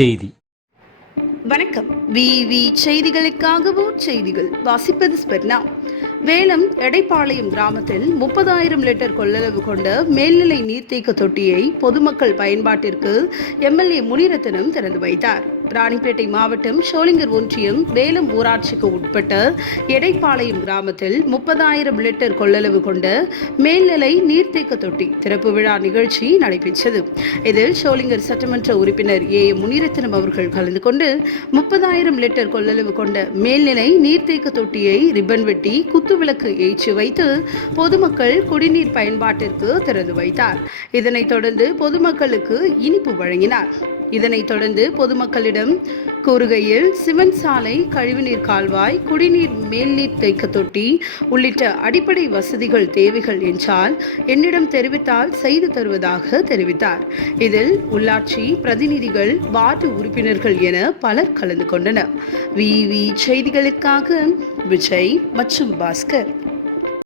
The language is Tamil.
செய்தி. வணக்கம். விவி செய்திகளுக்காகவோ செய்திகள் வாசிப்பது ஸ்பெர்னா. வேலம் எடைப்பாளையம் கிராமத்தில் 30,000 லிட்டர் கொள்ளளவு கொண்ட மேல்நிலை நீர்த்தேக்க தொட்டியை பொதுமக்கள் பயன்பாட்டிற்கு எம்எல்ஏ முனிரத்தினம் திறந்து வைத்தார். ராணிப்பேட்டை மாவட்டம் ஷோலிங்கர் ஒன்றியம் வேலம் ஊராட்சிக்கு உட்பட்ட எடைப்பாளையம் கிராமத்தில் 30,000 லிட்டர் கொள்ளளவு கொண்ட மேல்நிலை நீர்த்தேக்க தொட்டி திறப்பு விழா நிகழ்ச்சி நடைபெற்றது. இதில் ஷோலிங்கர் சட்டமன்ற உறுப்பினர் முனிரத்தினம் அவர்கள் கலந்து கொண்டு 30,000 லிட்டர் கொள்ளளவு கொண்ட மேல்நிலை நீர்த்தேக்க தொட்டியை ரிப்பன் வெட்டி குத்துவிளக்கு ஏற்றி வைத்து பொதுமக்கள் குடிநீர் பயன்பாட்டிற்கு திறந்து வைத்தார். இதனைத் தொடர்ந்து பொதுமக்களுக்கு இனிப்பு வழங்கினார். இதனைத் தொடர்ந்து பொதுமக்களிடம் கூறுகையில் சிமெண்ட் சாலை, கழிவுநீர் கால்வாய், குடிநீர் மேல்நீர் தேக்க தொட்டி உள்ளிட்ட அடிப்படை வசதிகள் தேவைகள் என்றால் என்னிடம் தெரிவித்தால் செய்து தருவதாக தெரிவித்தார். இதில் உள்ளாட்சி பிரதிநிதிகள், வார்டு உறுப்பினர்கள் என பலர் கலந்து கொண்டனர். விவி செய்திகளுக்காக விஜய் மற்றும் பாஸ்கர்.